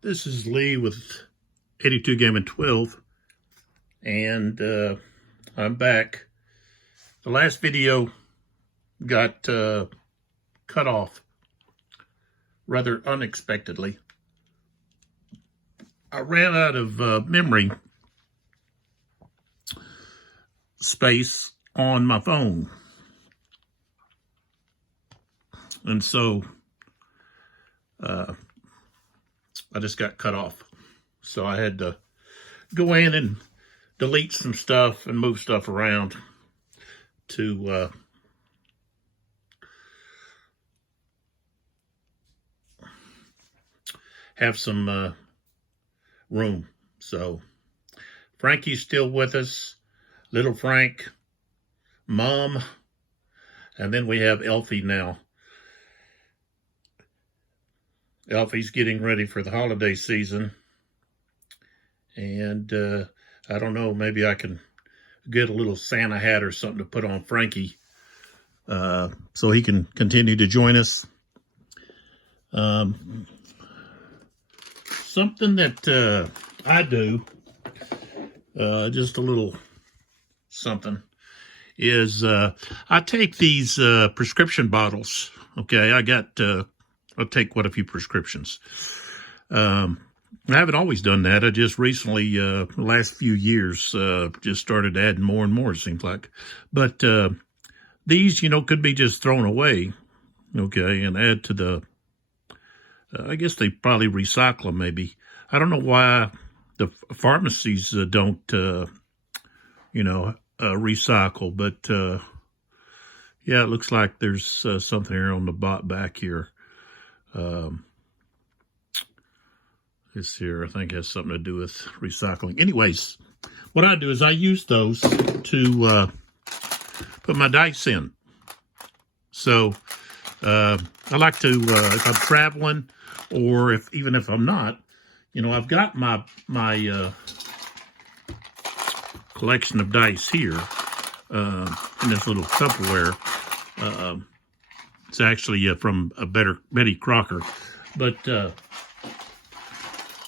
This is Lee with 82 Gaming 12, and I'm back. The last video got cut off rather unexpectedly. I ran out of memory space on my phone, and so I just got cut off. So I had to go in and delete some stuff and move stuff around to have some room. So Frankie's still with us, little Frank, Mom, and then we have Elfie now. Elfie's getting ready for the holiday season, and I don't know, maybe I can get a little Santa hat or something to put on Frankie so he can continue to join us. Something that I do, just a little something, is I take these prescription bottles. Okay, I'll take quite a few prescriptions. I haven't always done that. I just recently, the last few years, just started adding more and more, it seems like. But these, could be just thrown away, okay, and add to the, I guess they probably recycle them maybe. I don't know why the pharmacies don't, recycle, but yeah, it looks like there's something here on the back here. This here, I think, has something to do with recycling. Anyways, what I do is I use those to put my dice in. So I like to, if I'm traveling, or even if I'm not, I've got my collection of dice here in this little Tupperware. It's actually from a Betty Crocker, but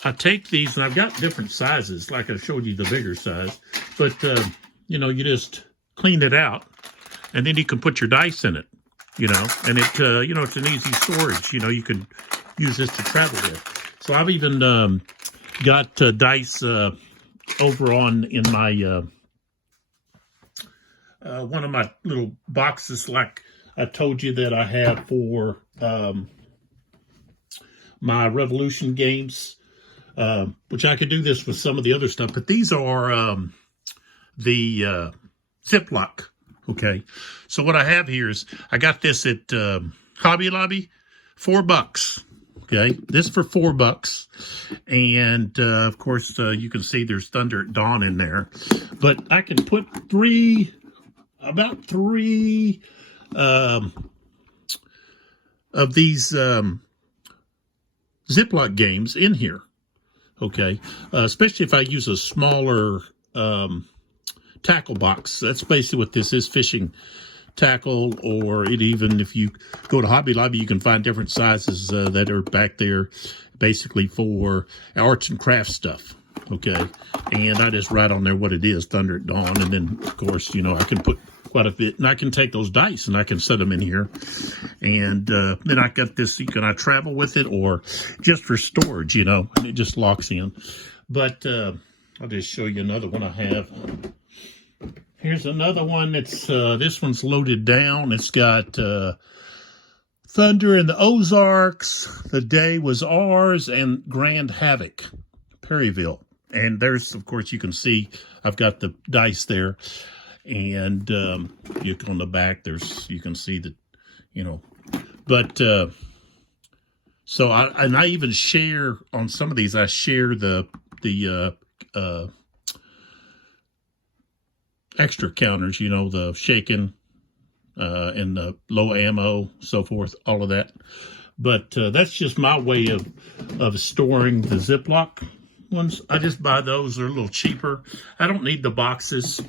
I take these, and I've got different sizes, like I showed you the bigger size, but you just clean it out, and then you can put your dice in it, and it, it's an easy storage. You can use this to travel with. So I've even got dice over in my one of my little boxes, like I told you that I have for my Revolution games, which I could do this with some of the other stuff, but these are the Ziploc. Okay, so what I have here is I got this at Hobby Lobby, $4. Okay, this for $4, and of course you can see there's Thunder at Dawn in there, but I can put about three of these Ziploc games in here. Okay, especially if I use a smaller tackle box. That's basically what this is, fishing tackle, or even if you go to Hobby Lobby, you can find different sizes that are back there, basically for arts and crafts stuff. Okay, and I just write on there what it is, Thunder at Dawn, and then of course I can put quite a bit, and I can take those dice and I can set them in here, and then I got this. Can I travel with it, or just for storage? And it just locks in. But I'll just show you another one I have. Here's another one. It's this one's loaded down. It's got Thunder in the Ozarks, The Day Was Ours, and Grand Havoc, Perryville. And there's, of course, you can see I've got the dice there, and you on the back you can see that, But so I even share on some of these. I share the extra counters, the shaken and the low ammo, so forth, all of that. But that's just my way of storing the Ziploc ones. I just buy those. They're a little cheaper. I don't need the boxes.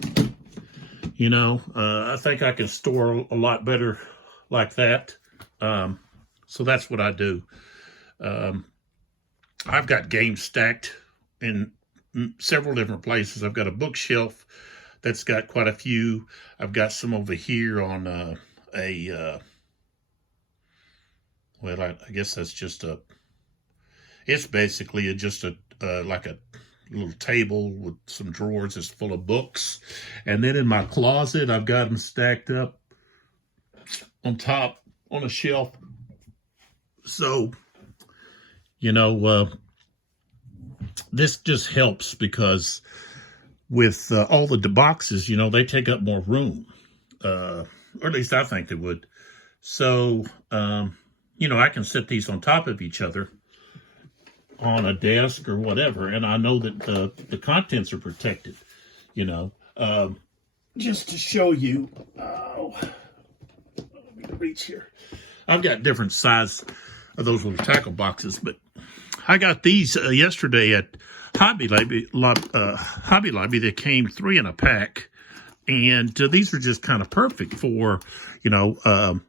I think I can store a lot better like that. So that's what I do. I've got games stacked in several different places. I've got a bookshelf that's got quite a few. I've got some over here on well, I guess that's just it's basically just like a little table with some drawers that's full of books. And then in my closet, I've got them stacked up on top on a shelf. So, this just helps because with all the boxes, they take up more room, or at least I think they would. So, I can set these on top of each other on a desk or whatever, and I know that the contents are protected, just to show you. Oh, let me reach here. I've got different size of those little tackle boxes, but I got these yesterday at Hobby Lobby. They came 3 in a pack, and these are just kind of perfect for, so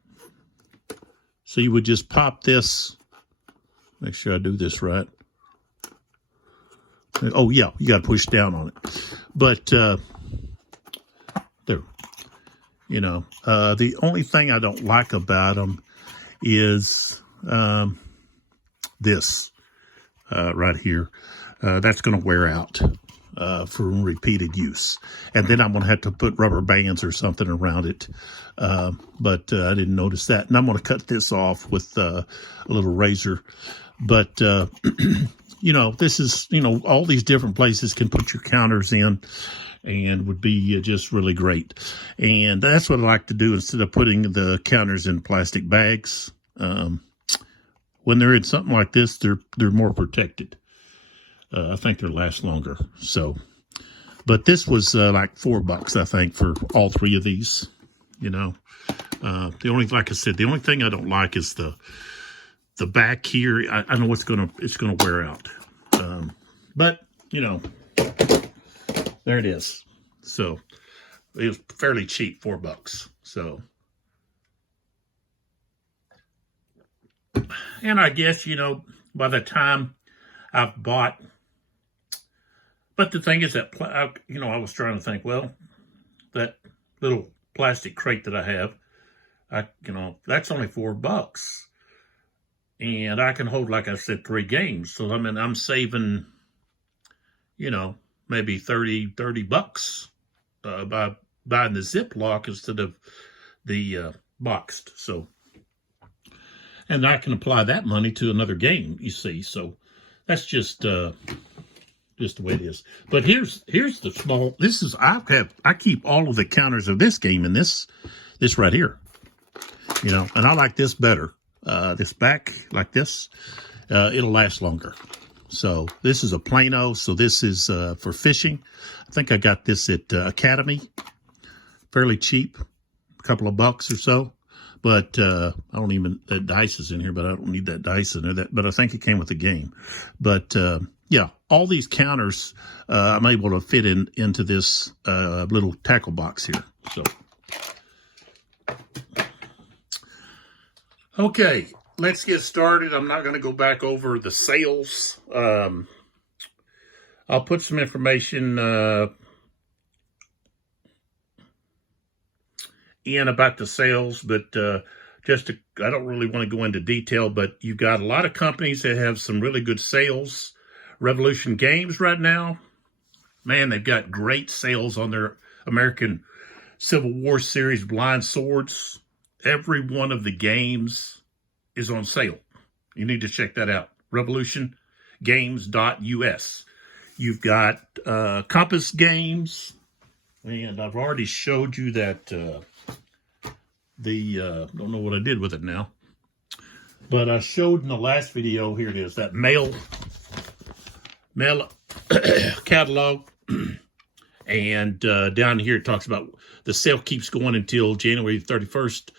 you would just pop this. Make sure I do this right. Oh, yeah, you got to push down on it. But, there. The only thing I don't like about them is this right here. That's going to wear out for repeated use. And then I'm going to have to put rubber bands or something around it. But I didn't notice that. And I'm going to cut this off with a little razor. But, this is, all these different places can put your counters in and would be just really great. And that's what I like to do instead of putting the counters in plastic bags. When they're in something like this, they're more protected. I think they'll last longer. So, but this was like $4, I think, for all 3 of these. Like I said, the only thing I don't like is the back here. I know it's gonna wear out. But there it is. So it was fairly cheap, $4. So, and I guess by the time I've bought. But the thing is that, I was trying to think, well, that little plastic crate that I have, that's only $4. And I can hold, like I said, 3 games. So, I'm saving, maybe $30 by buying the Ziploc instead of the boxed. So, and I can apply that money to another game, you see. So that's just the way it is. But here's the small. This is I keep all of the counters of this game in this right here. And I like this better. This back like this, it'll last longer. So this is a Plano. So this is for fishing. I think I got this at Academy, fairly cheap, a couple of bucks or so. But I don't even, that dice is in here, but I don't need that dice in there. But I think it came with the game. But yeah, all these counters I'm able to fit into this little tackle box here. So, okay, let's get started. I'm not going to go back over the sales. I'll put some information in about the sales, but I don't really want to go into detail, but you've got a lot of companies that have some really good sales. Revolution Games right now, man, they've got great sales on their American Civil War series Blind Swords. Every one of the games is on sale. You need to check that out. revolutiongames.us. You've got Compass Games, and I've already showed you that don't know what I did with it now, but I showed in the last video, here it is, that mail catalog, and down here it talks about the sale keeps going until January 31st,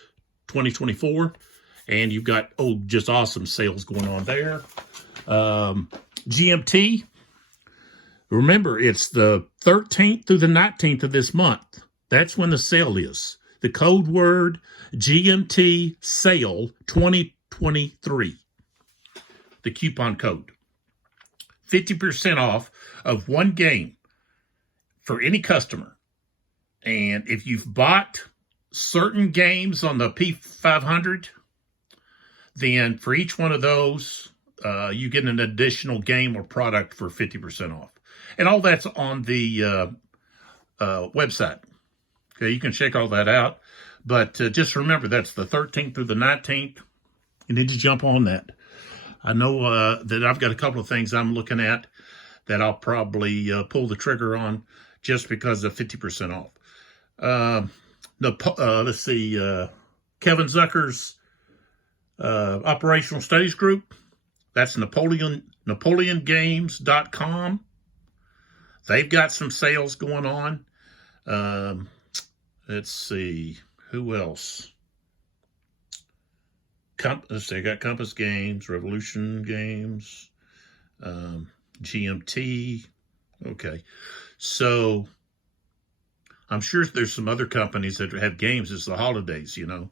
2024, and you've got, just awesome sales going on there. GMT, remember, it's the 13th through the 19th of this month. That's when the sale is. The code word, GMT Sale 2023. The coupon code. 50% off of one game for any customer. And if you've bought certain games on the P500, then for each one of those, you get an additional game or product for 50% off. And all that's on the website. Okay, you can check all that out. But just remember, that's the 13th through the 19th. You need to jump on that. I know that I've got a couple of things I'm looking at that I'll probably pull the trigger on just because of 50% off. Let's see, Kevin Zucker's Operational Studies Group. That's NapoleonGames.com. They've got some sales going on. Let's see, who else? Let's see, I got Compass Games, Revolution Games, GMT. Okay, so I'm sure there's some other companies that have games. It's the holidays, you know.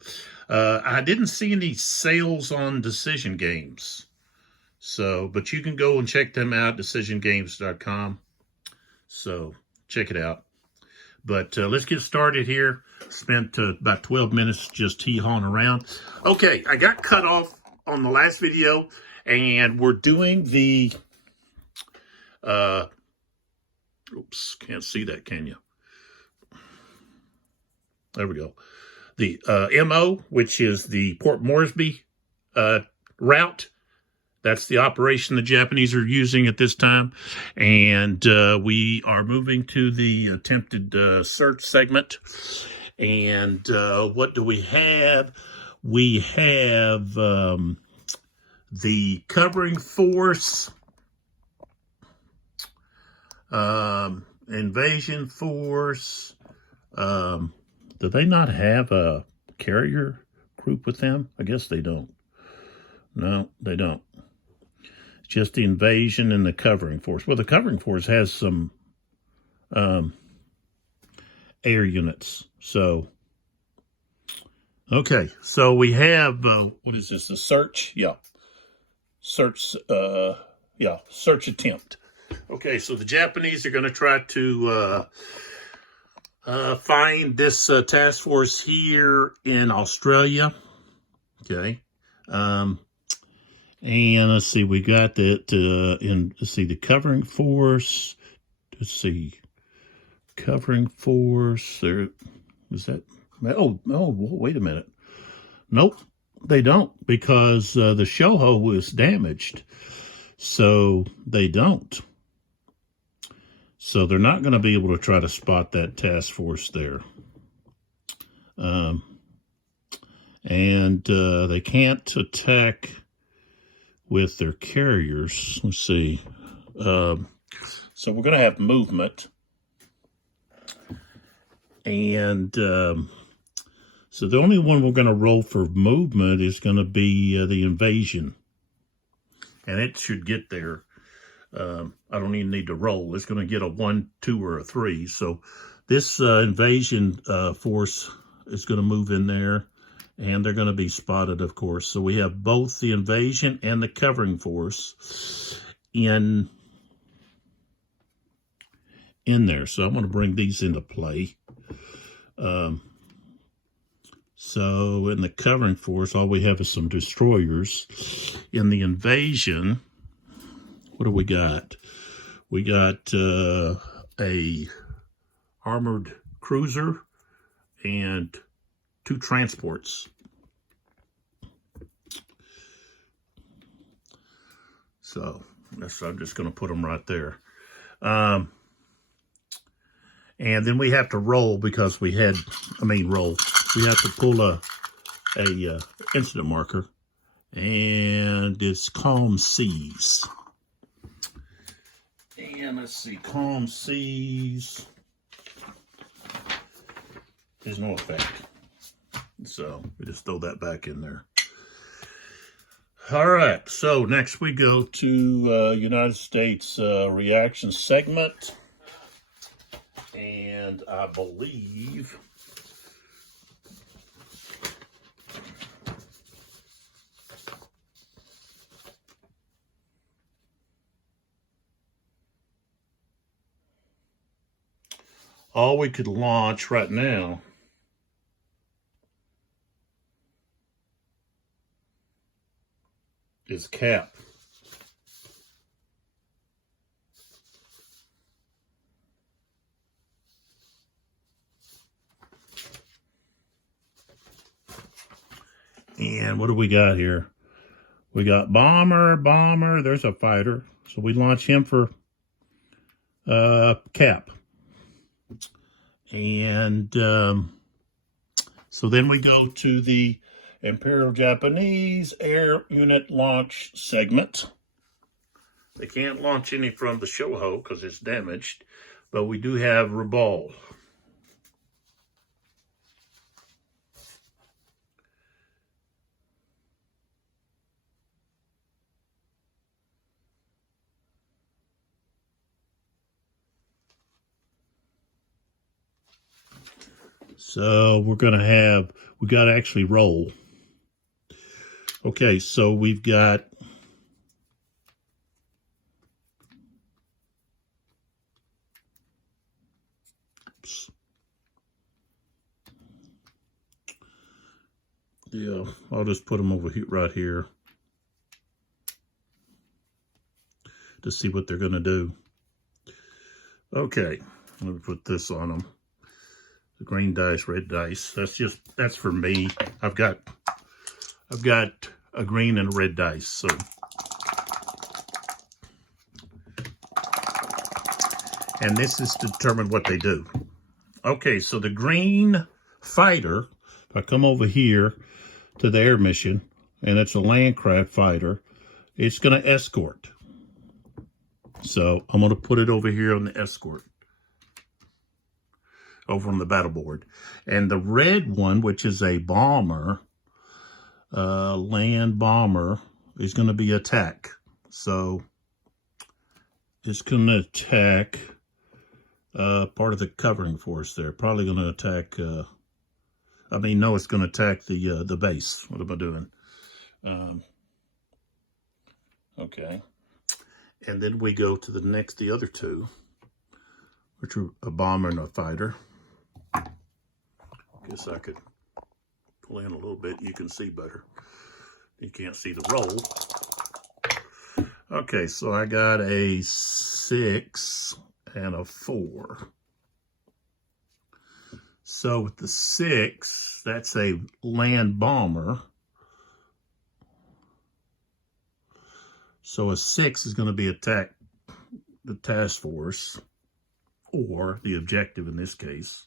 I didn't see any sales on Decision Games. So, but you can go and check them out, decisiongames.com. So, check it out. But let's get started here. Spent about 12 minutes just hee-hawing around. Okay, I got cut off on the last video, and we're doing the... oops, can't see that, can you? There we go. The MO, which is the Port Moresby route. That's the operation the Japanese are using at this time. And we are moving to the attempted search segment. And what do we have? We have the covering force, invasion force. Do they not have a carrier group with them? I guess they don't. No, they don't. It's just the invasion and the covering force. Well, the covering force has some air units. So, okay. So we have, what is this, a search? Yeah. Search, search attempt. Okay, so the Japanese are going to try to find this task force here in Australia. Okay. And let's see, we got that let's see, the covering force. Let's see, covering force. There was that. Oh, wait a minute. Nope, they don't, because the Shoho was damaged. So they don't. So they're not going to be able to try to spot that task force there. And they can't attack with their carriers. Let's see. So we're going to have movement. And so the only one we're going to roll for movement is going to be the invasion. And it should get there. I don't even need to roll. It's going to get a 1, 2, or a 3. So this invasion force is going to move in there, and they're going to be spotted, of course. So we have both the invasion and the covering force in there. So I'm going to bring these into play. So in the covering force, all we have is some destroyers. In the invasion, what do we got? We got a armored cruiser and 2 transports. So I'm just going to put them right there. And then we have to roll because we have to pull a incident marker, and it's calm seas. And let's see, calm seas. There's no effect. So we just throw that back in there. All right, so next we go to United States reaction segment. And I believe all we could launch right now is cap. And what do we got here? We got bomber. There's a fighter. So we launch him for cap. And so then we go to the Imperial Japanese Air Unit Launch segment. They can't launch any from the Shoho because it's damaged, but we do have Rabaul. So we got to actually roll. Okay, so we've got yeah, I'll just put them over here, right here, to see what they're going to do. Okay, let me put this on them. The green dice, red dice. That's for me. I've got a green and a red dice. So, and this is to determine what they do. Okay, so the green fighter, if I come over here to the air mission, and it's a landcraft fighter, it's going to escort. So I'm going to put it over here on the escort, over on the battle board. And the red one, which is a bomber, land bomber, is going to be attack. So it's going to attack part of the covering force there. Probably going to attack, no, it's going to attack the base. What am I doing? Okay. And then we go to the other two, which are a bomber and a fighter. Guess I could pull in a little bit. You can see better. You can't see the roll. Okay, so I got a 6 and a 4. So with the 6, that's a land bomber. So a 6 is going to be attack the task force, or the objective in this case.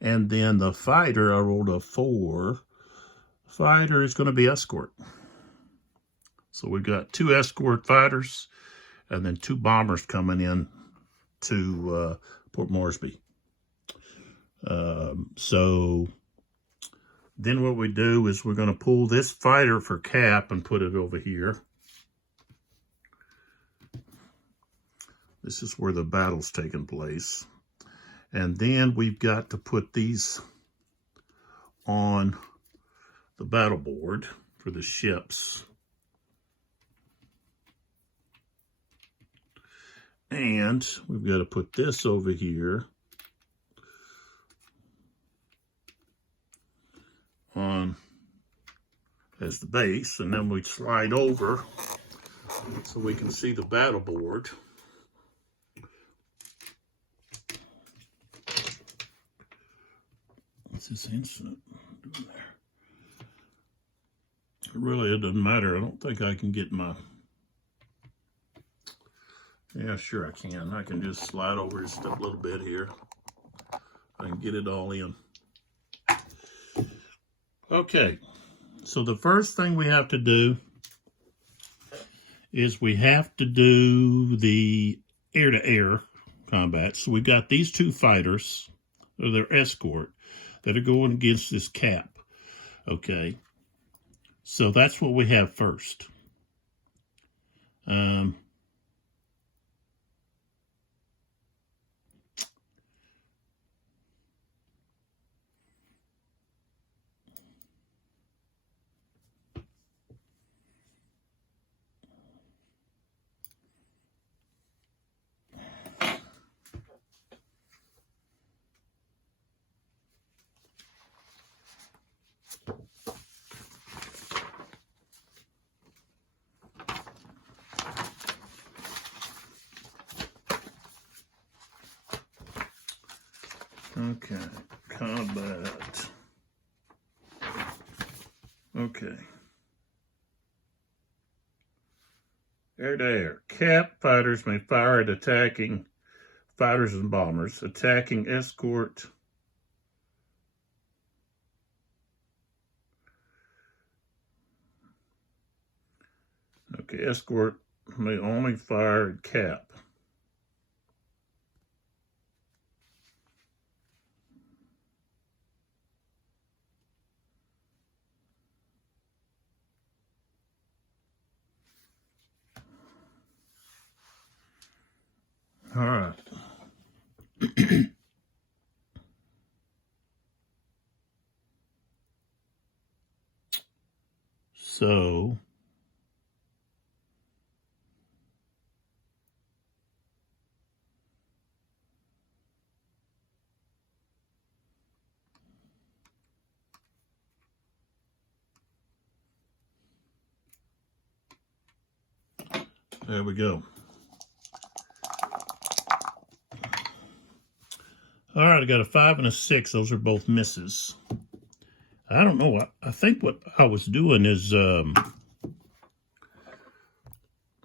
And then the fighter, I rolled a 4. Fighter is going to be escort. So we've got 2 escort fighters and then 2 bombers coming in to Port Moresby. So then what we do is we're going to pull this fighter for cap and put it over here. This is where the battle's taking place. And then we've got to put these on the battle board for the ships. And we've got to put this over here on as the base. And then we slide over so we can see the battle board. What's this incident doing there? Really, it doesn't matter. I don't think I can get my... Yeah, sure I can. I can just slide over just a little bit here. I can get it all in. Okay, so the first thing we have to do is we have to do the air-to-air combat. So we've got these 2 fighters, or their escort, that are going against this cap. Okay, so that's what we have first. Okay, combat. Okay. Air-to-air. Cap fighters may fire at attacking fighters and bombers. Attacking escort. Okay, escort may only fire at cap. All right. So there we go. All right, I got a 5 and a 6. Those are both misses. I don't know. I think what I was doing is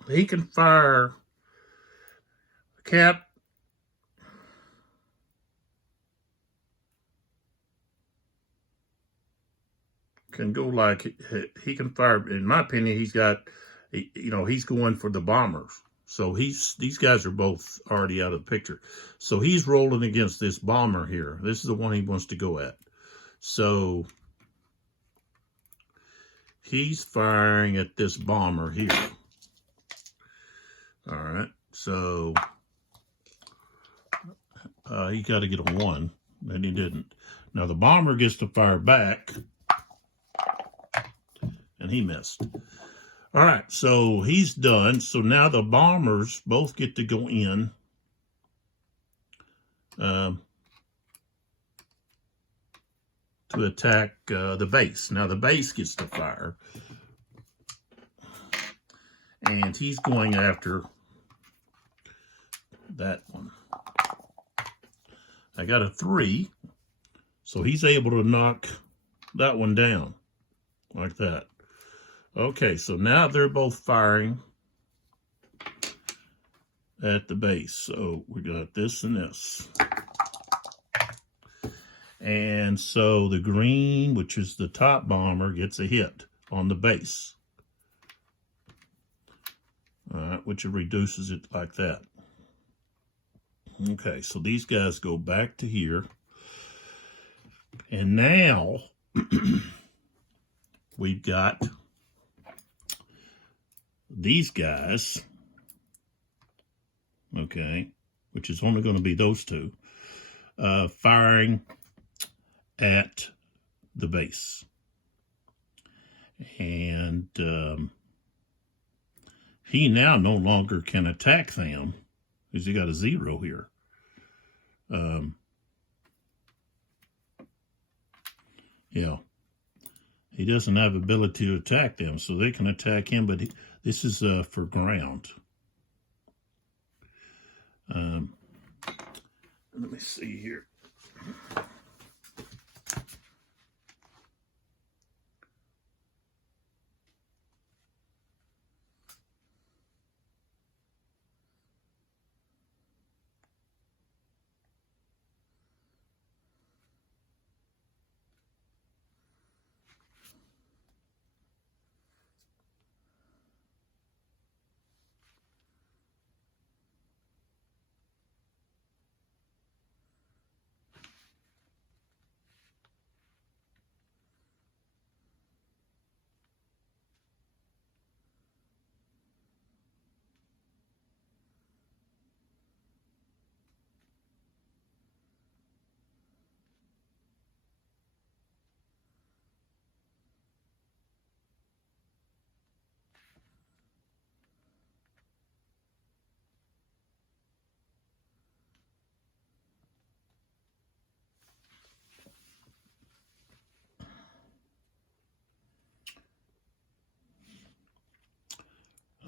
he can fire cap. Can go like he can fire. In my opinion, he's got, he's going for the bombers. So these guys are both already out of the picture. So he's rolling against this bomber here. This is the one he wants to go at. So he's firing at this bomber here. All right. So he got to get a 1, and he didn't. Now the bomber gets to fire back, and he missed. All right, so he's done. So now the bombers both get to go in. To attack the base. Now the base gets to fire. And he's going after that one. I got a 3. So he's able to knock that one down. Like that. Okay, so now they're both firing at the base. So we got this and this. And so the green, which is the top bomber, gets a hit on the base. All right, which reduces it like that. Okay, so these guys go back to here. And now we've got these guys, okay, which is only going to be those two, firing at the base. And he now no longer can attack them because he got a 0 here. Yeah. He doesn't have ability to attack them, so they can attack him, but this is for ground. Let me see here.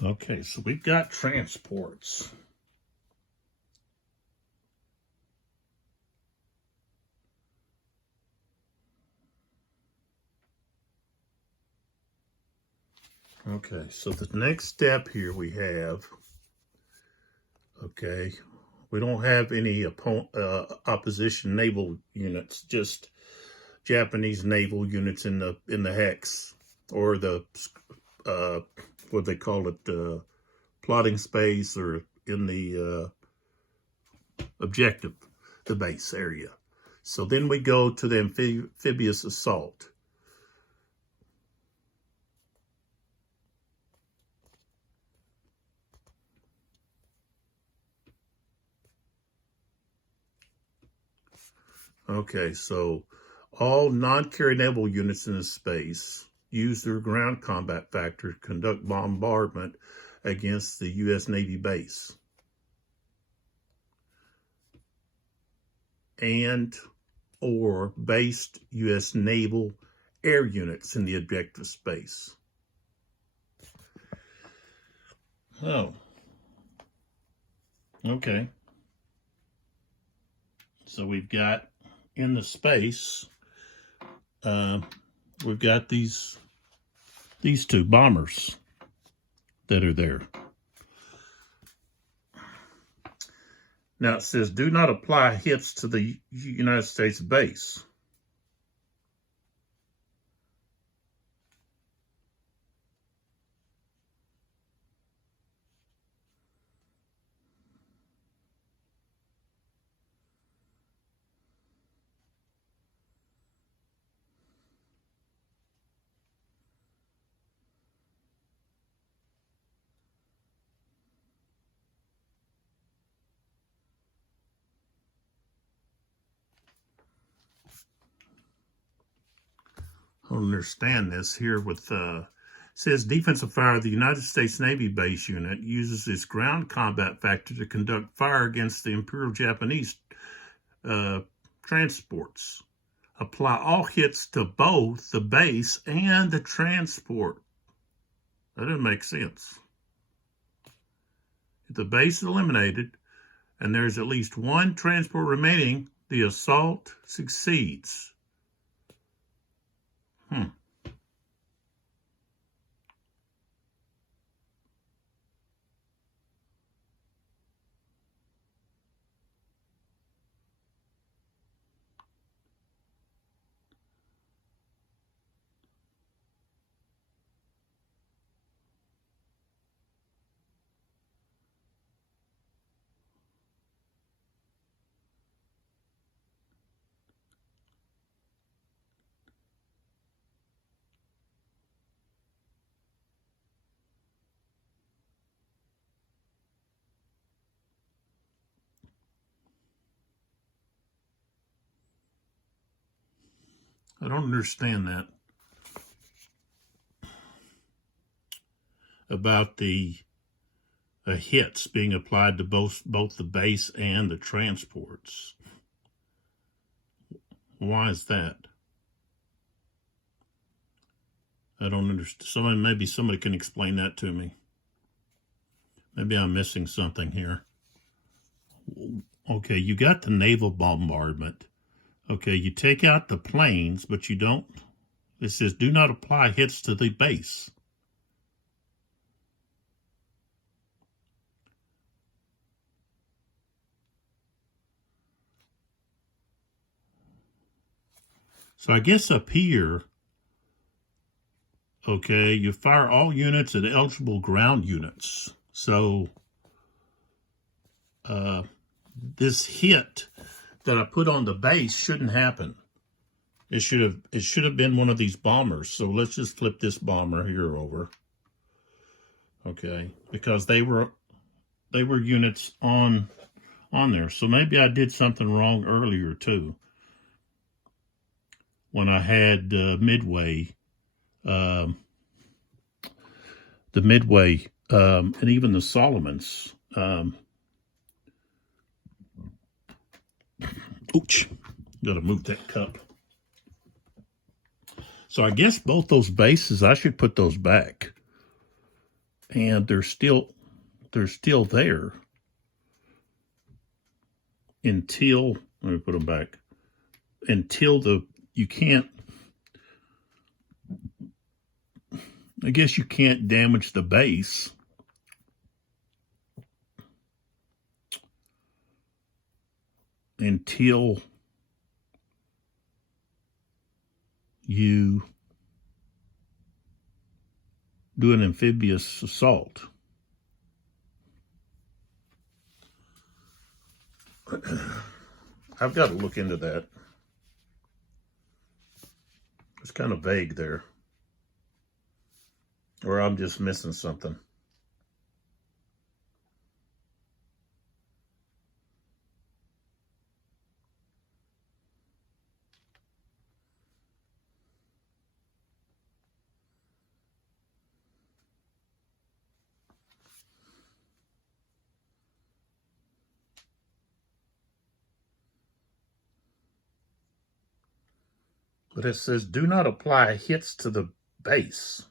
Okay, so we've got transports. Okay, so the next step here we have, okay, we don't have any opposition naval units, just Japanese naval units in the hex, or the what they call it, plotting space, or in the objective, the base area. So then we go to the amphibious assault. Okay, so all non-carrier naval units in this space use their ground combat factor to conduct bombardment against the U.S. Navy base and or based U.S. naval air units in the objective space. Oh, okay. So we've got in the space, we've got these two bombers that are there. Now it says, do not apply hits to the United States base. I don't understand this here with, says defensive fire, the United States Navy base unit uses its ground combat factor to conduct fire against the Imperial Japanese transports. Apply all hits to both the base and the transport. That doesn't make sense. If the base is eliminated and there's at least one transport remaining, the assault succeeds. I don't understand that about the hits being applied to both the base and the transports. Why is that? I don't understand. Maybe somebody can explain that to me. Maybe I'm missing something here. Okay, you got the naval bombardment. Okay, you take out the planes, but you don't. It says do not apply hits to the base. So I guess up here, okay, you fire all units at eligible ground units. So this hit that I put on the base shouldn't happen. It should have been one of these bombers. So let's just flip this bomber here over. Okay, because they were units on there. So maybe I did something wrong earlier too. When I had Midway, the Midway, and even the Solomons. Ouch, gotta move that cup. So I guess both those bases, I should put those back. And they're still there until, let me put them back, until you can't, I guess you can't damage the base until you do an amphibious assault. I've got to look into that. It's kind of vague there. Or I'm just missing something. But it says, do not apply hits to the base.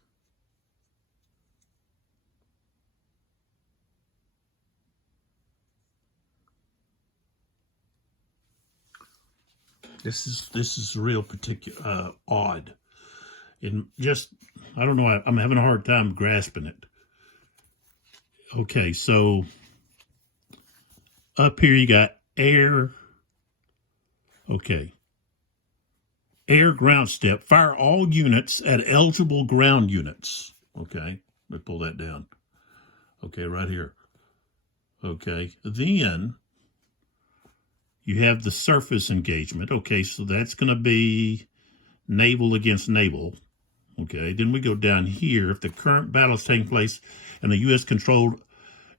This is real particular odd. And just, I don't know, I'm having a hard time grasping it. Okay, so up here you got air. Okay. Air ground step. Fire all units at eligible ground units. Okay, let me pull that down. Okay, right here. Okay, then you have the surface engagement. Okay, so that's going to be naval against naval. Okay, then we go down here. If the current battle is taking place in the U.S.-controlled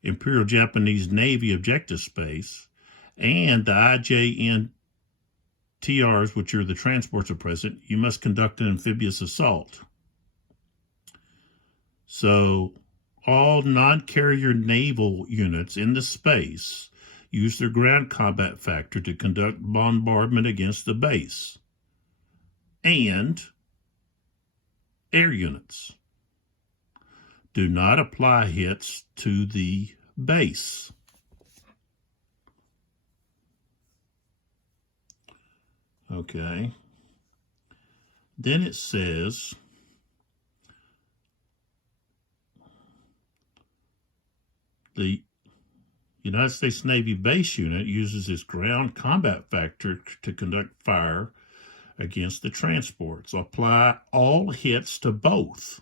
Imperial Japanese Navy objective space, and the IJNTRs, which are the transports, are present, you must conduct an amphibious assault. So all non-carrier naval units in the space use their ground combat factor to conduct bombardment against the base. And air units do not apply hits to the base. Okay. Then it says the United States Navy base unit uses its ground combat factor to conduct fire against the transports. Apply all hits to both.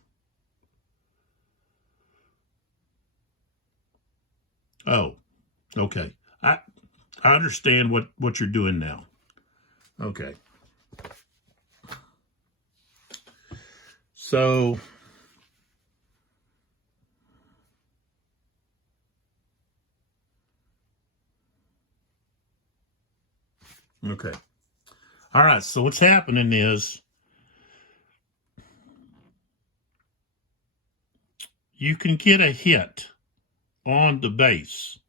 Oh, okay. I understand what you're doing now. Okay. So okay. All right, so what's happening is you can get a hit on the base,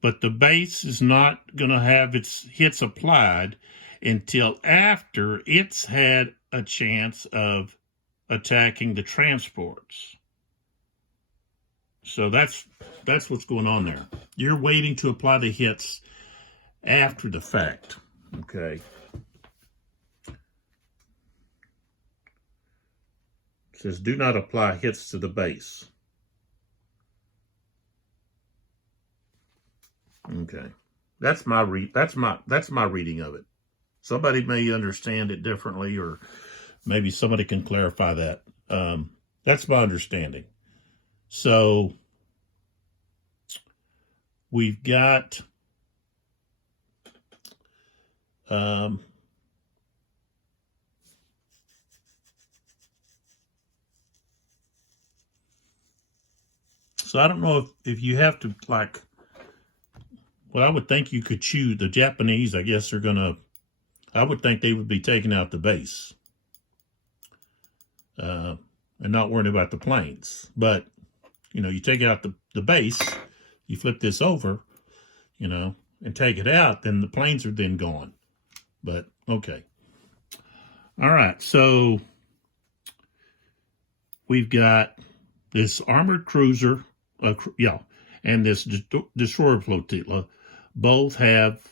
but the base is not going to have its hits applied until after it's had a chance of attacking the transports. So that's what's going on there. You're waiting to apply the hits after the fact. Okay. It says do not apply hits to the base. Okay. That's my reading of it. Somebody may understand it differently, or maybe somebody can clarify that. That's my understanding. So we've got so I don't know if you have to, like, well, I would think you could choose. The Japanese, I guess, are going to, I would think they would be taking out the base and not worrying about the planes. But, you know, you take out the base, you flip this over, you know, and take it out, then the planes are then gone. But, okay. All right, so we've got this armored cruiser, and this destroyer flotilla. Both have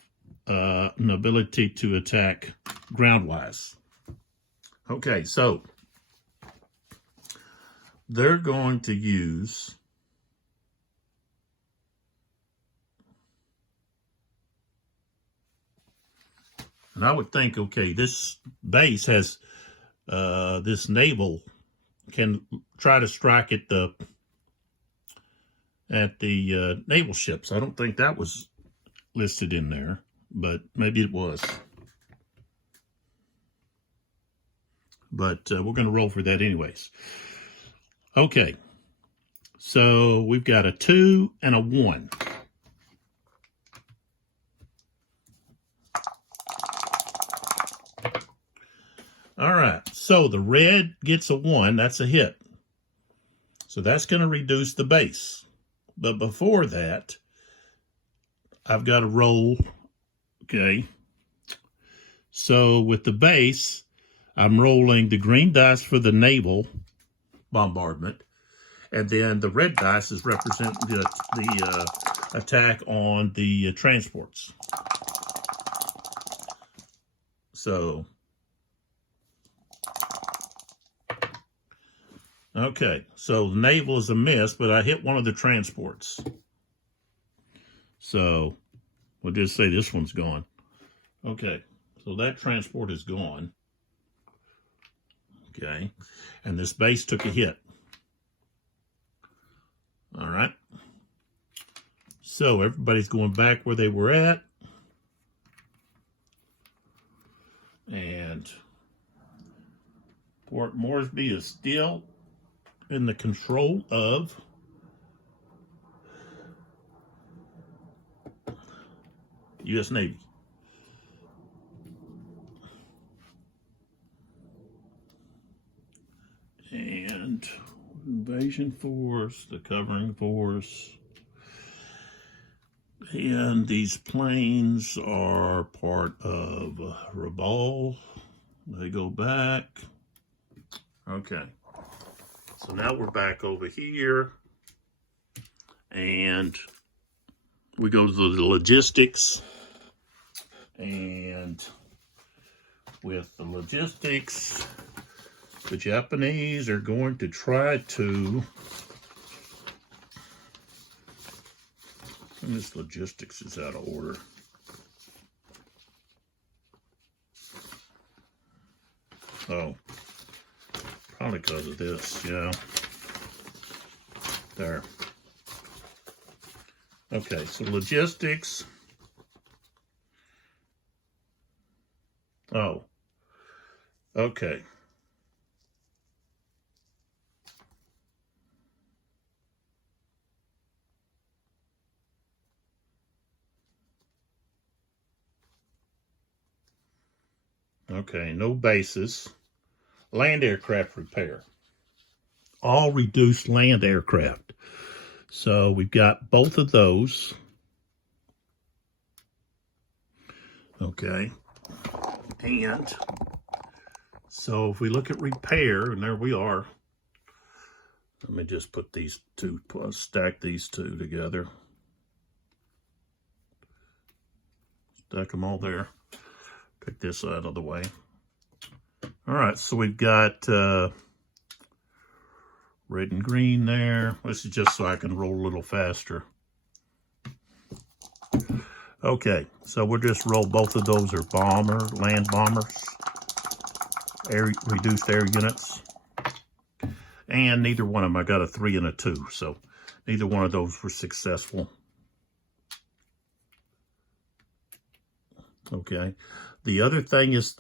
an ability to attack ground-wise. Okay, so they're going to use and I would think, okay, this base has this naval can try to strike at the naval ships. I don't think that was listed in there, but maybe it was. But we're going to roll for that anyways. Okay, so we've got a 2 and a 1. All right, so the red gets a 1. That's a hit. So that's going to reduce the base. But before that, I've got to roll, okay? So with the base, I'm rolling the green dice for the naval bombardment, and then the red dice is representing the attack on the transports. So, okay, so the naval is a miss, but I hit one of the transports. So, we'll just say this one's gone. Okay, so that transport is gone. Okay, and this base took a hit. All right. So everybody's going back where they were at. And Port Moresby is still in the control of U.S. Navy. And invasion force, the covering force. And these planes are part of Rabaul. They go back. Okay. So now we're back over here. And we go to the logistics. And with the logistics, the Japanese are going to try to, and this logistics is out of order. Oh, probably because of this, yeah. There. Okay, so logistics. Oh, okay. Okay, no bases. Land aircraft repair. All reduced land aircraft. So we've got both of those. Okay. And so if we look at repair, and there we are. Let me just put these two, stack these two together. Stack them all there. Take this out of the way. All right, so we've got red and green there. This is just so I can roll a little faster. Okay, so we'll just roll both of those are land bombers, reduced air units. And neither one of them, I got a 3 and a 2, so neither one of those were successful. Okay, the other thing is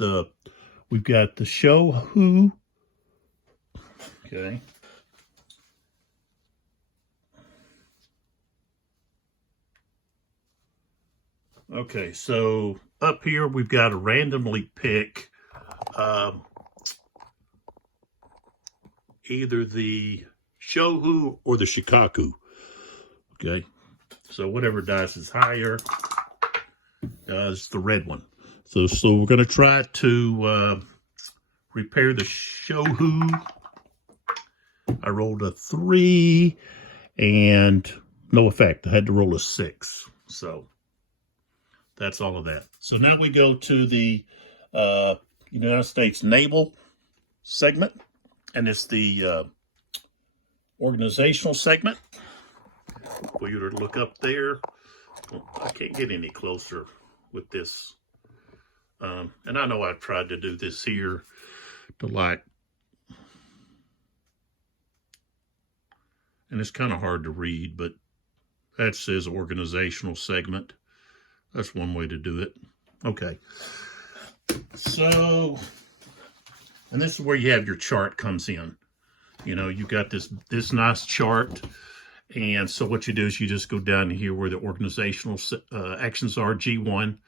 we've got the show who. Okay. Okay, so up here we've got to randomly pick either the Shohu or the Shikaku. Okay, so whatever dice is higher is the red one. So we're going to try to repair the Shohu. I rolled a 3 and no effect. I had to roll a 6. So that's all of that. So now we go to the United States Naval segment, and it's the organizational segment. For you to look up there. Well, I can't get any closer with this. And I know I've tried to do this here to like, and it's kind of hard to read, but that says organizational segment. That's one way to do it. Okay. So, and this is where you have your chart comes in. You know, you got this nice chart. And so what you do is you just go down here where the organizational actions are, G1.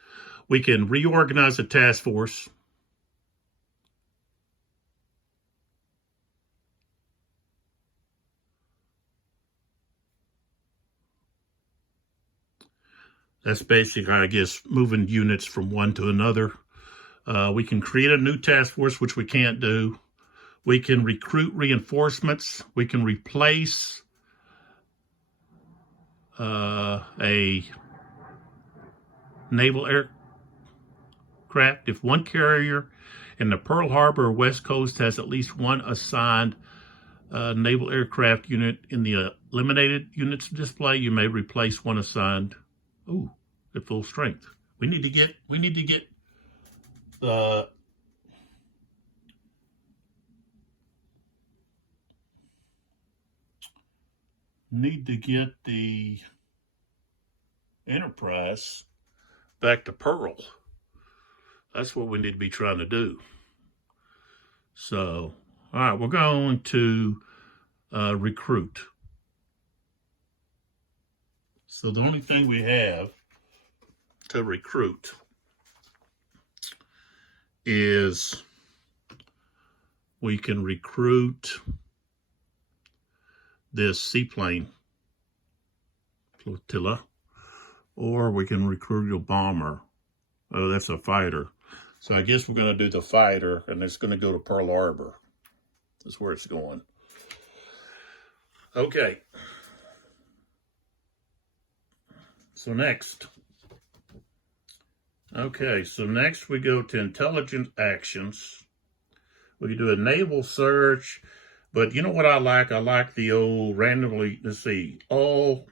We can reorganize a task force. That's basically, I guess, moving units from one to another. We can create a new task force, which we can't do. We can recruit reinforcements. We can replace a naval aircraft if one carrier in the Pearl Harbor or West Coast has at least one assigned naval aircraft unit in the eliminated units display. You may replace one assigned. Ooh, at full strength. We need to get the Enterprise back to Pearl. That's what we need to be trying to do. So, all right, we're going to recruit. So the only thing we have to recruit is we can recruit this seaplane flotilla, or we can recruit a bomber. Oh, that's a fighter. So I guess we're going to do the fighter, and it's going to go to Pearl Harbor. That's where it's going. Okay. So next. Okay, so next we go to intelligence actions. We can do a naval search, but you know what I like? I like the old randomly, let's see, all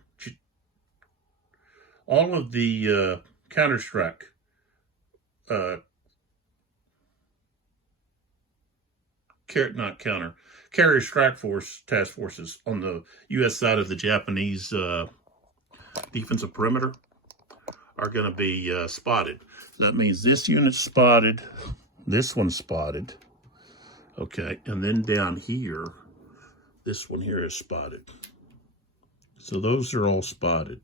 of the counter-strike carrier strike force task forces on the U.S. side of the Japanese defensive perimeter are going to be spotted. So that means this unit's spotted, this one's spotted, okay, and then down here, this one here is spotted. So those are all spotted.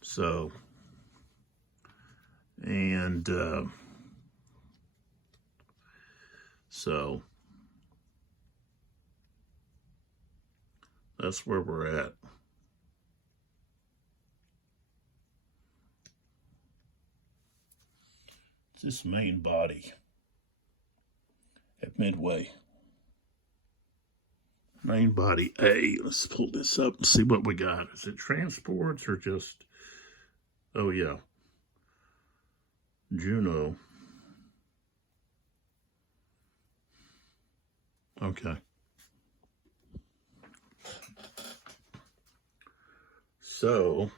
So, and so that's where we're at. It's this main body at Midway. Main body A. Let's pull this up and see what we got. Is it transports or just, oh yeah, Juno. Okay. So,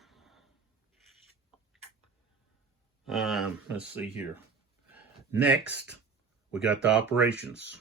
let's see here. Next, we got the operations.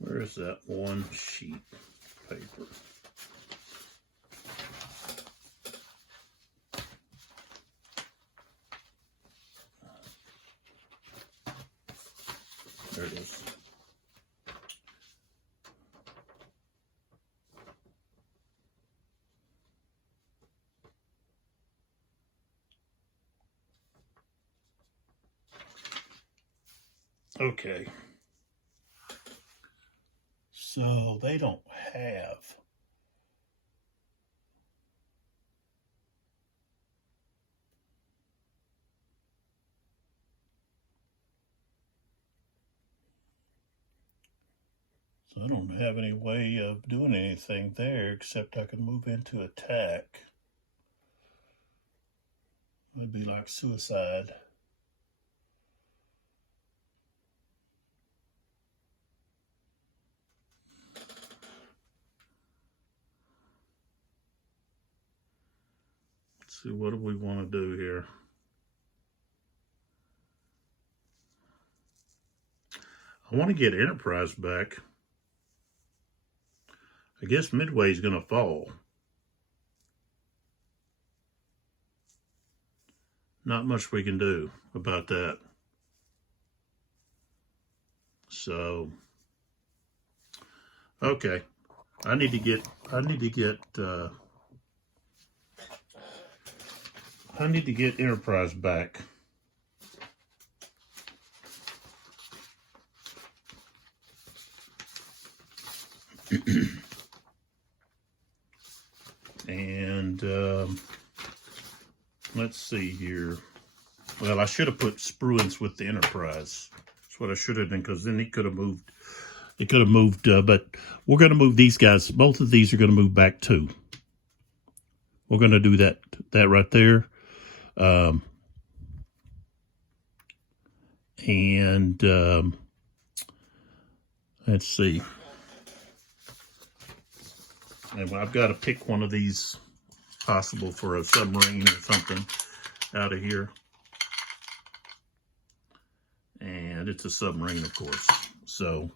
Where is that one sheet paper? There it is. Okay. So they don't have. So I don't have any way of doing anything there except I can move into attack. It'd be like suicide. Let's see, what do we want to do here? I want to get Enterprise back. I guess Midway's going to fall. Not much we can do about that. So, okay. I need to get Enterprise back. And let's see here. Well, I should have put Spruance with the Enterprise. That's what I should have done, because then he could have moved. It could have moved, but we're going to move these guys. Both of these are going to move back too. We're going to do that right there. Let's see. And I've got to pick one of these, possible for a submarine or something, out of here. And it's a submarine, of course. So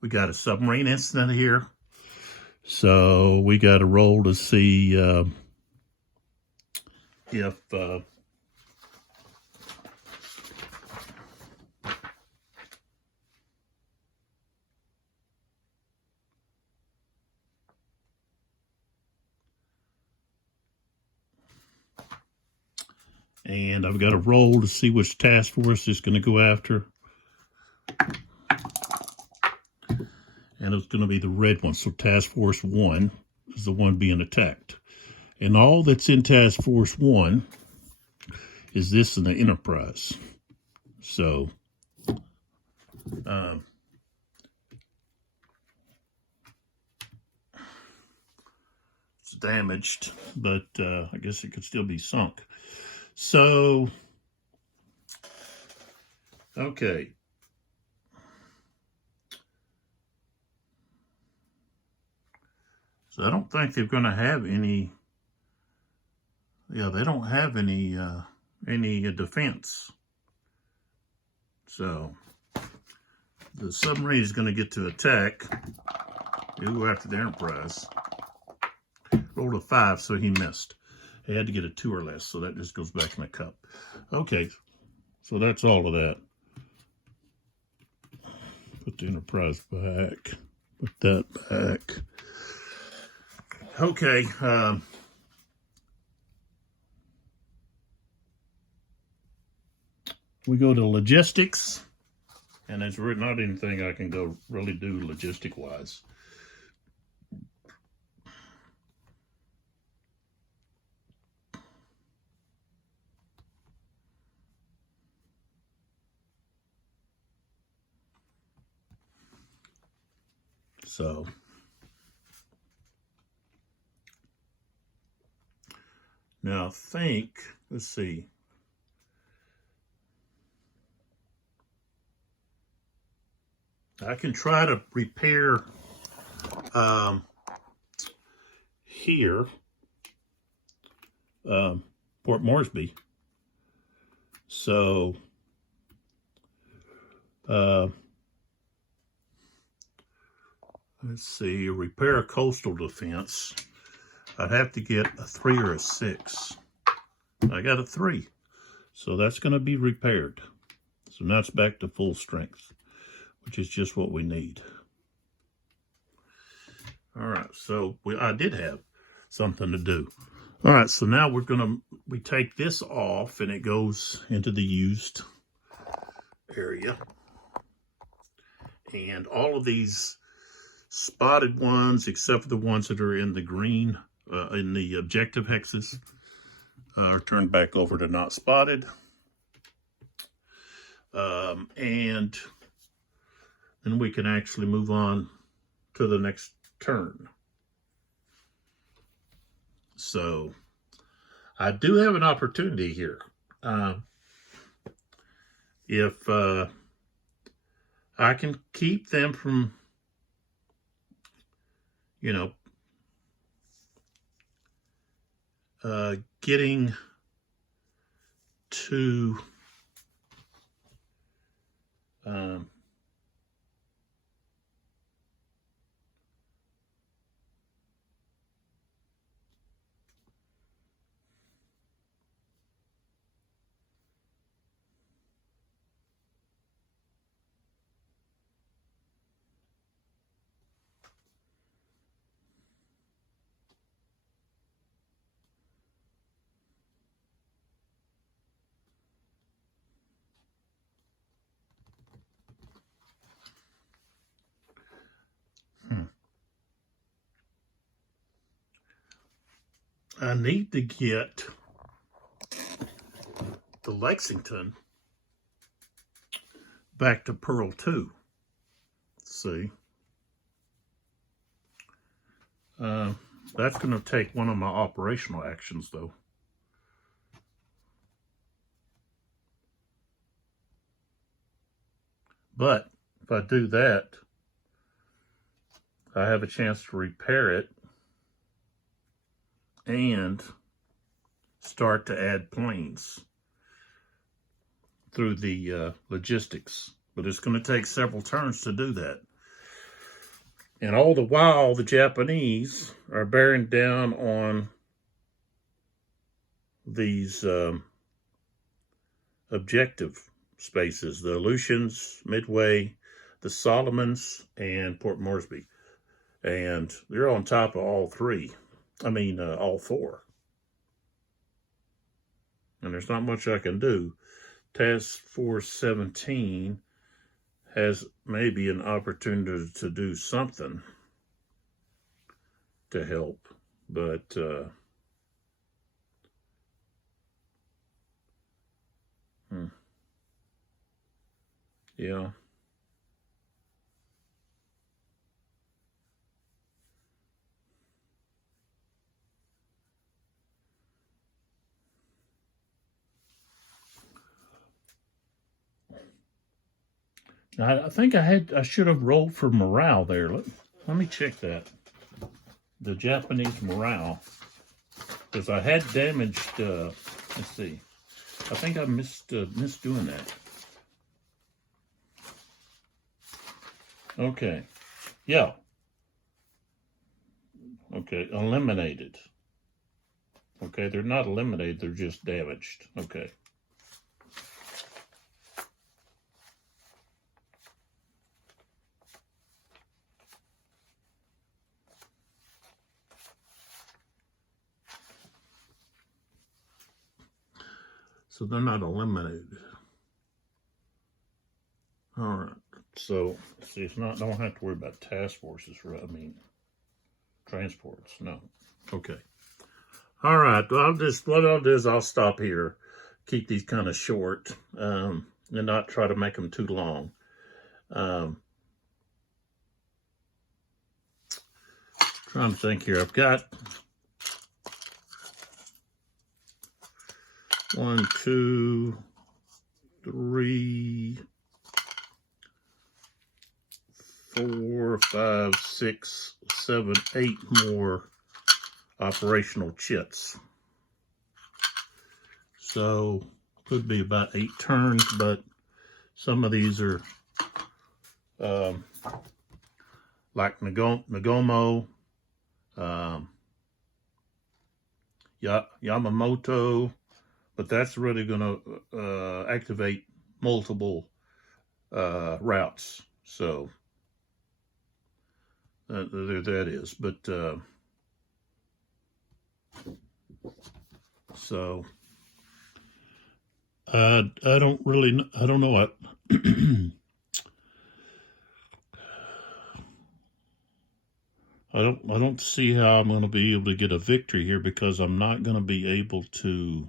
we got a submarine incident here. So we got to roll to see if and I've got to roll to see which task force is going to go after. And it's going to be the red one. So task force 1 is the one being attacked. And all that's in task force 1 is this and the Enterprise. So it's damaged, but I guess it could still be sunk. So, okay. So I don't think they're going to have any. Yeah, they don't have any defense. So the submarine is going to get to attack. He'll go after the Enterprise. Rolled a 5, so he missed. He had to get a 2 or less, so that just goes back in the cup. Okay, so that's all of that. Put the Enterprise back. Put that back. Okay. We go to logistics, and there's not anything I can go really do logistic-wise. So now I think, let's see. I can try to repair here, Port Moresby. So let's see, repair a coastal defense. I'd have to get a 3 or a 6. I got a 3. So that's going to be repaired. So now it's back to full strength, which is just what we need. All right, so I did have something to do. All right, so now we take this off and it goes into the used area. And all of these spotted ones, except for the ones that are in the green, in the objective hexes, are turned back over to not spotted. And then we can actually move on to the next turn. So I do have an opportunity here. If I can keep them from, getting to I need to get the Lexington back to Pearl 2. See? That's going to take one of my operational actions, though. But if I do that, I have a chance to repair it and start to add planes through the logistics. But it's going to take several turns to do that. And all the while, the Japanese are bearing down on these objective spaces, the Aleutians, Midway, the Solomons, and Port Moresby. And they're on top of all three. All four. And there's not much I can do. Task Force 17 has maybe an opportunity to do something to help, but yeah. I think I should have rolled for morale there. Let me check that. The Japanese morale. Because I had damaged, let's see. I think I missed doing that. Okay. Yeah. Okay, eliminated. Okay, they're not eliminated, they're just damaged. Okay. So they're not eliminated. All right. So see, it's not. Don't have to worry about task forces. Transports. No. Okay. All right. Well, what I'll do is I'll stop here. Keep these kind of short, and not try to make them too long. Trying to think here. I've got 1, 2, 3, 4, 5, 6, 7, 8 more operational chits. So could be about 8 turns, but some of these are like Nagomo, Yamamoto, but that's really going to activate multiple routes. So there that is. But so I don't know. I don't see how I'm going to be able to get a victory here, because I'm not going to be able to,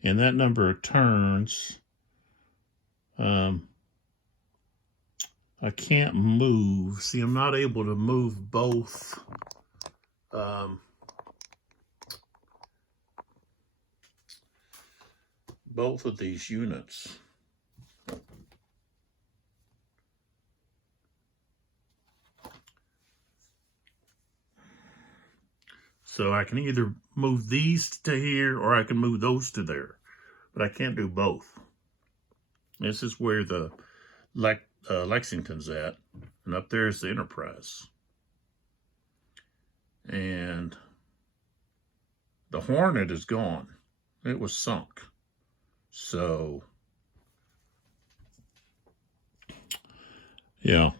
in that number of turns, I can't move. See, I'm not able to move both both of these units. So I can either move these to here, or I can move those to there, but I can't do both. This is where the Lexington's at, and up there is the Enterprise. And the Hornet is gone. It was sunk. So, yeah.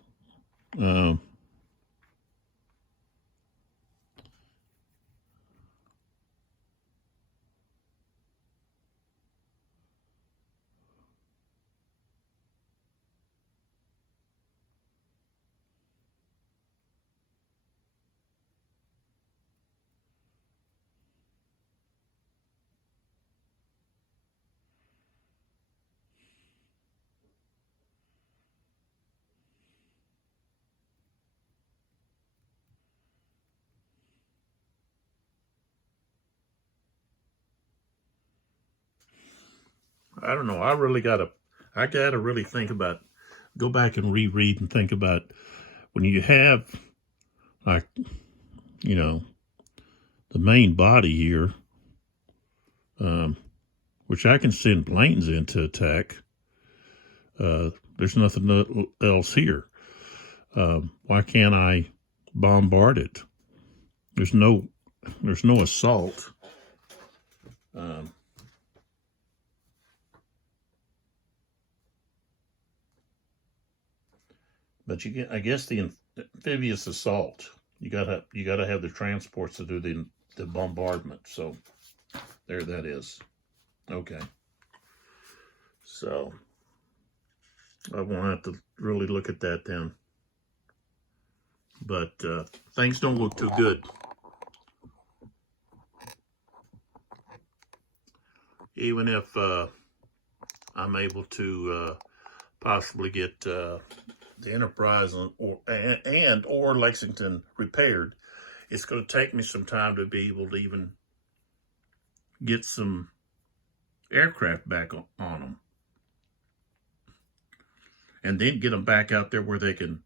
I don't know. I gotta really think about, go back and reread and think about when you have, like, you know, the main body here, which I can send planes in to attack. There's nothing else here. Why can't I bombard it? There's no assault. But you get, I guess, the amphibious assault. You gotta have the transports to do the bombardment. So there that is. Okay. So I won't have to really look at that then. But things don't look too good. Even if I'm able to possibly get the Enterprise or Lexington repaired, it's going to take me some time to be able to even get some aircraft back on them, and then get them back out there where they can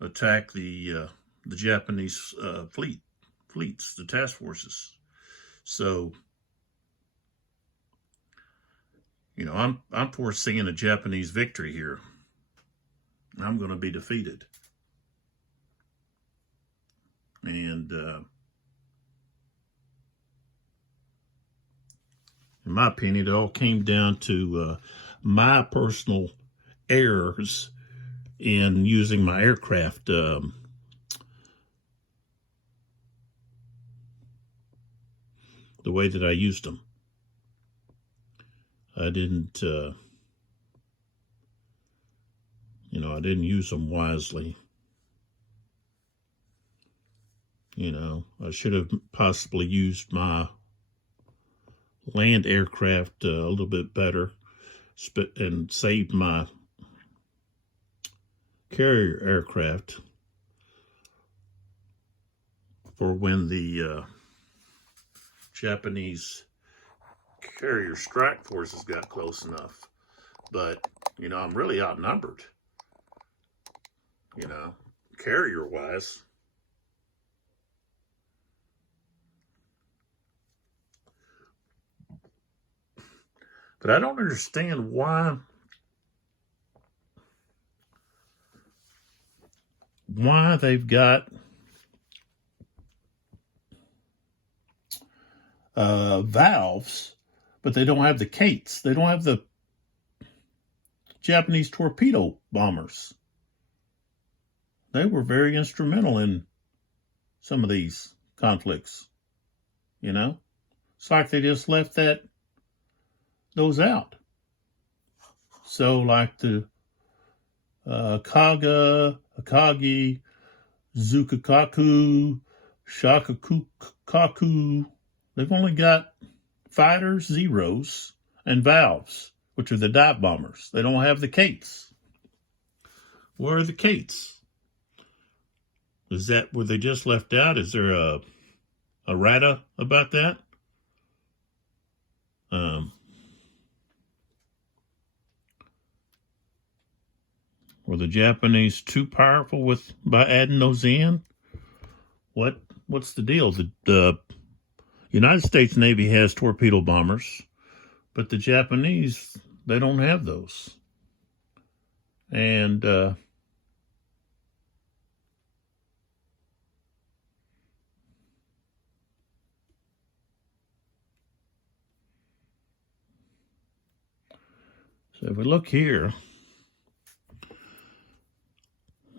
attack the Japanese fleets, the task forces. So, you know, I'm foreseeing a Japanese victory here. I'm going to be defeated. And in my opinion, it all came down to my personal errors in using my aircraft the way that I used them. I didn't, I didn't use them wisely. I should have possibly used my land aircraft a little bit better and saved my carrier aircraft for when the Japanese carrier strike forces got close enough. But, I'm really outnumbered, carrier-wise. But I don't understand why they've got valves, but they don't have the Kates. They don't have the Japanese torpedo bombers. They were very instrumental in some of these conflicts. It's like they just left those out. So, like the Kaga, Akagi, Zukakaku, Shakakukaku. They've only got fighters, zeros, and valves, which are the dive bombers. They don't have the Kates. Where are the Kates? Is that where they just left out? Is there a errata about that? Were the Japanese too powerful by adding those in? What's the deal? The United States Navy has torpedo bombers, but the Japanese, they don't have those. And so if we look here,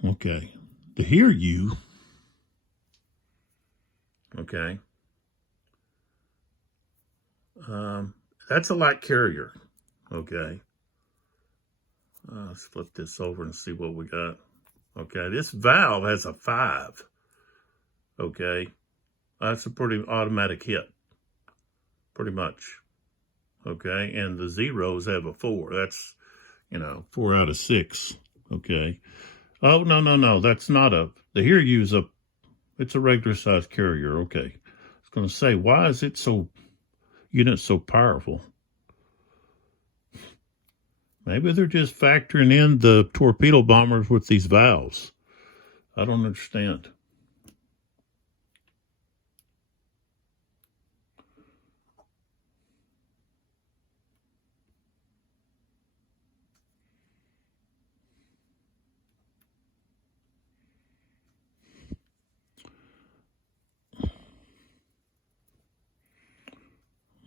okay, to hear you, okay, that's a light carrier, okay. Let's flip this over and see what we got. Okay, this valve has a 5, okay. That's a pretty automatic hit, pretty much, okay. And the zeros have a 4. That's, 4 out of 6, okay. Oh, no, that's not the Hear You's it's a regular size carrier, okay. I was going to say, why is it unit so powerful? Maybe they're just factoring in the torpedo bombers with these valves. I don't understand.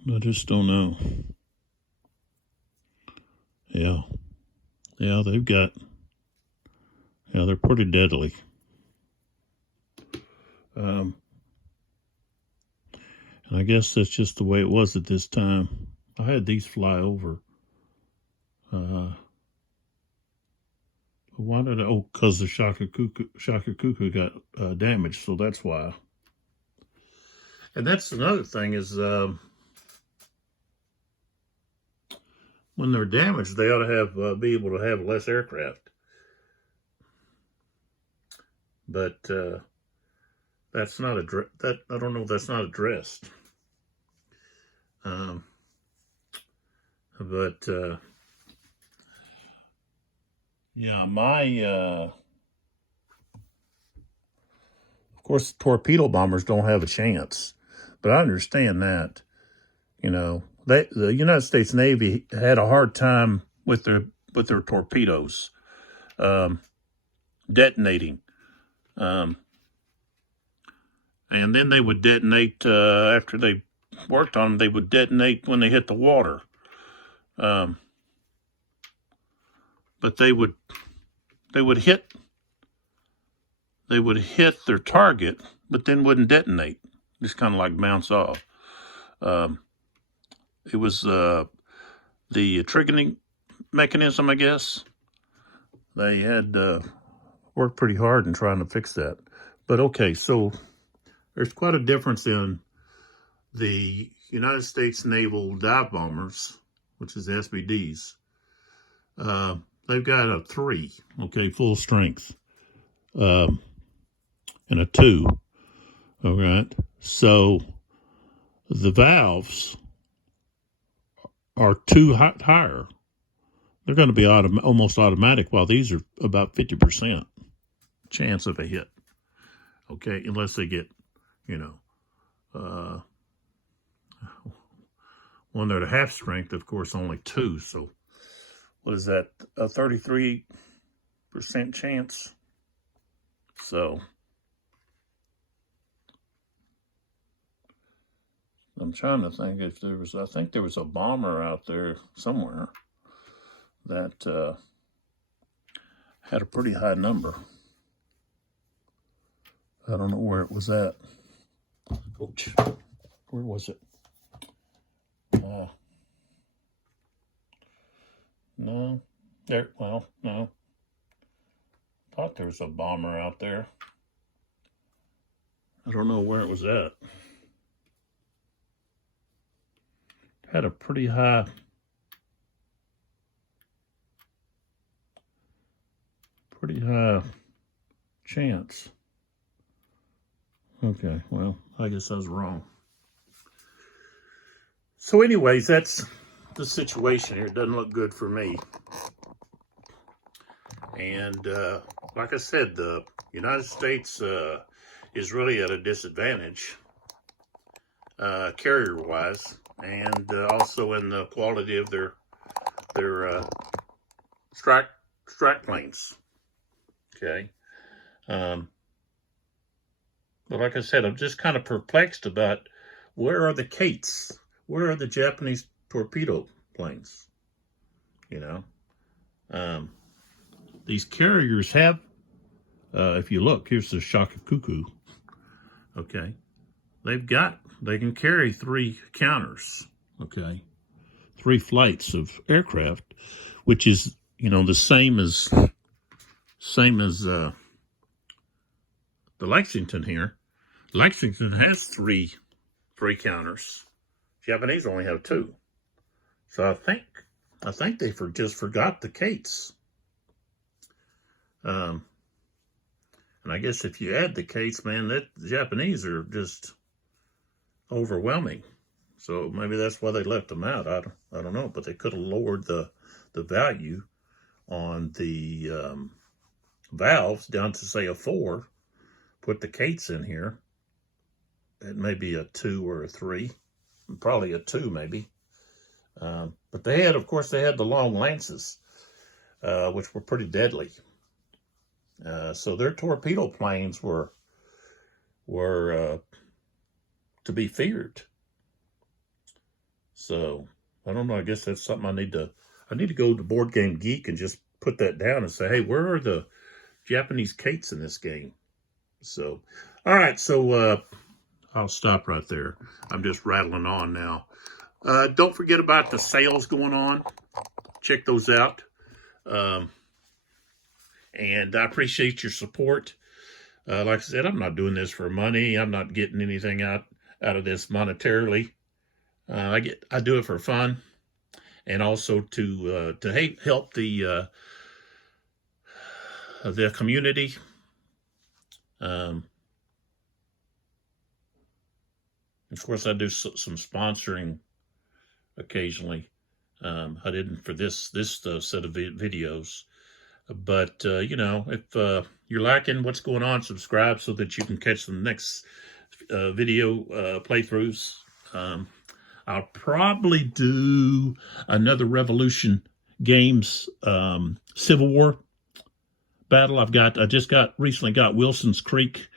I just don't know. Yeah, they're pretty deadly. And I guess that's just the way it was at this time. I had these fly over. Why did because the Shakakuku got damaged, so that's why. And that's another thing is when they're damaged, they ought to be able to have less aircraft. But that's not I don't know if that's not addressed. Yeah, of course, torpedo bombers don't have a chance, but I understand that. The United States Navy had a hard time with their torpedoes detonating, and then they would detonate after they worked on them. They would detonate when they hit the water, but they would hit their target, but then wouldn't detonate. Just kind of like bounce off. It was the triggering mechanism, I guess. They had worked pretty hard in trying to fix that. But okay, so there's quite a difference in the United States Naval dive bombers, which is SBDs. They've got a 3, okay, full strength, and a 2. All right, so the valves are 2 higher. They're going to be almost automatic, while these are about 50% chance of a hit. Okay, unless they get, when they're at half strength, of course, only 2. So what is that? A 33% chance. So I'm trying to think if I think there was a bomber out there somewhere that had a pretty high number. I don't know where it was at. Ouch. Where was it? No. There. Well, no. Thought there was a bomber out there. I don't know where it was at. Had a pretty high chance. Okay, well, I guess I was wrong. So anyways, that's the situation here. It doesn't look good for me. And like I said, the United States is really at a disadvantage carrier-wise, and also in the quality of their strike planes. Okay. But like I said, I'm just kind of perplexed about where are the Kates? Where are the Japanese torpedo planes? You know, these carriers have, if you look, here's the Shakakuku. Okay. They can carry 3 counters. Okay. 3 flights of aircraft, which is, you know, the same as the Lexington here. Lexington has 3 counters. Japanese only have 2. So I think they just forgot the Kates. And I guess if you add the Kates, man, the Japanese are just overwhelming. So maybe that's why they left them out. I don't know, but they could have lowered the value on the valves down to, say, a 4. Put the Kates in here. It may be a 2 or a 3. Probably a 2, maybe. But they had, of course, the long lances, which were pretty deadly. So their torpedo planes were to be feared. So I don't know. I guess that's something I need to go to Board Game Geek and just put that down and say, hey, where are the Japanese Kates in this game? So, all right. So I'll stop right there. I'm just rattling on now. Don't forget about the sales going on. Check those out. And I appreciate your support. Like I said, I'm not doing this for money. I'm not getting anything out of this monetarily. I do it for fun, and also to help the community. Of course, I do some sponsoring occasionally. I didn't for this set of videos. But, you know, if you're liking what's going on, subscribe so that you can catch the next video playthroughs. I'll probably do another Revolution Games Civil War battle. I recently got Wilson's Creek,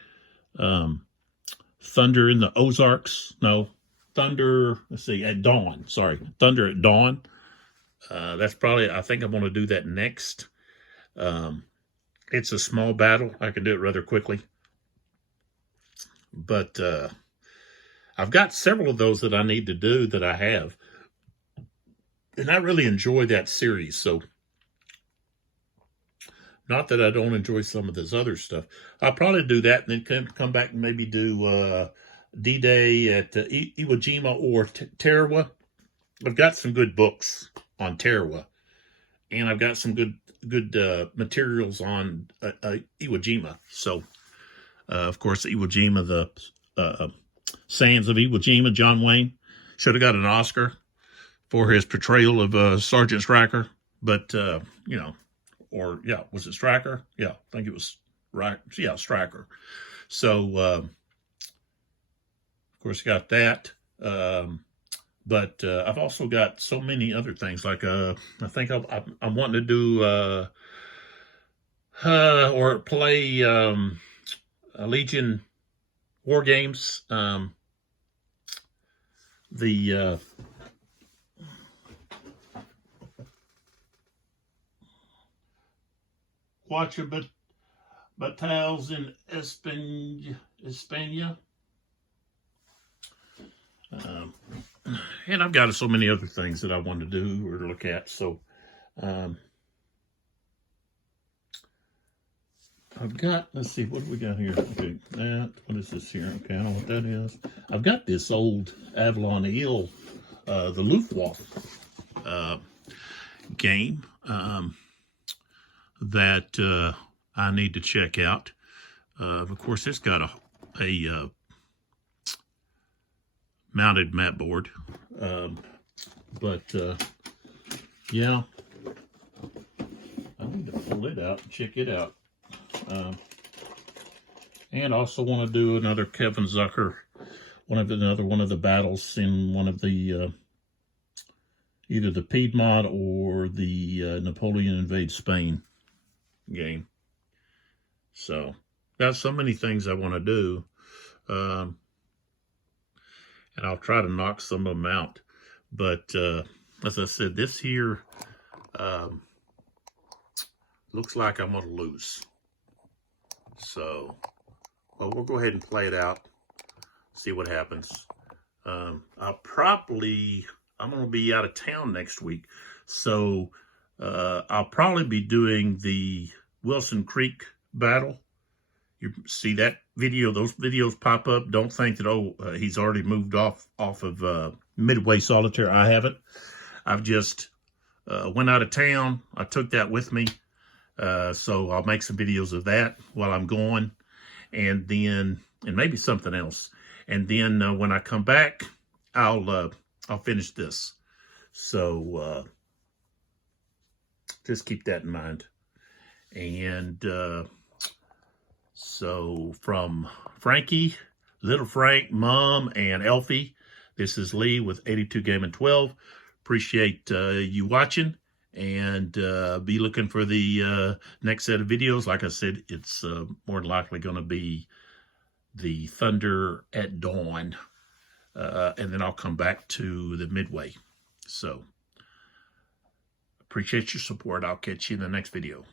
Thunder in the Ozarks. No, Thunder, let's see, at Dawn. Sorry, Thunder at Dawn. That's probably, I think I'm going to do that next. It's a small battle. I can do it rather quickly. But I've got several of those that I need to do that I have. And I really enjoy that series. So, not that I don't enjoy some of this other stuff. I'll probably do that and then come back and maybe do D-Day at Iwo Jima or Tarawa. I've got some good books on Tarawa. And I've got some good materials on Iwo Jima. So, of course, Iwo Jima, the Sands of Iwo Jima, John Wayne should have got an Oscar for his portrayal of Sergeant Stryker. But, you know, or, yeah, was it Stryker? Yeah, I think it was, right. Yeah, Stryker. So, of course, got that. But I've also got so many other things. Like I think I'm wanting to do or play Legion War Games. The Quattro Battles in España. And I've got so many other things that I want to do or look at. So, I've got, let's see, what do we got here? Okay, what is this here? Okay, I don't know what that is. I've got this old Avalon Hill, the Luftwaffe game that I need to check out. Of course, it's got a mounted mat board, but yeah, I need to pull it out and check it out. And also want to do another Kevin Zucker, another one of the battles in one of the either the Piedmont or the Napoleon invades Spain game. So got so many things I want to do, and I'll try to knock some of them out. But as I said, this here looks like I'm going to lose. So, well, we'll go ahead and play it out, see what happens. I'm going to be out of town next week, so I'll probably be doing the Wilson Creek battle. You see that video, those videos pop up. Don't think that, he's already moved off of Midway Solitaire. I haven't. I've just went out of town. I took that with me. So I'll make some videos of that while I'm going, and maybe something else. And then when I come back, I'll finish this. So just keep that in mind. And so from Frankie, Little Frank, Mom, and Elfie, this is Lee with 82 Game and 12. Appreciate you watching. And be looking for the next set of videos. Like I said, it's more than likely going to be the Thunder at Dawn. And then I'll come back to the Midway. So, appreciate your support. I'll catch you in the next video.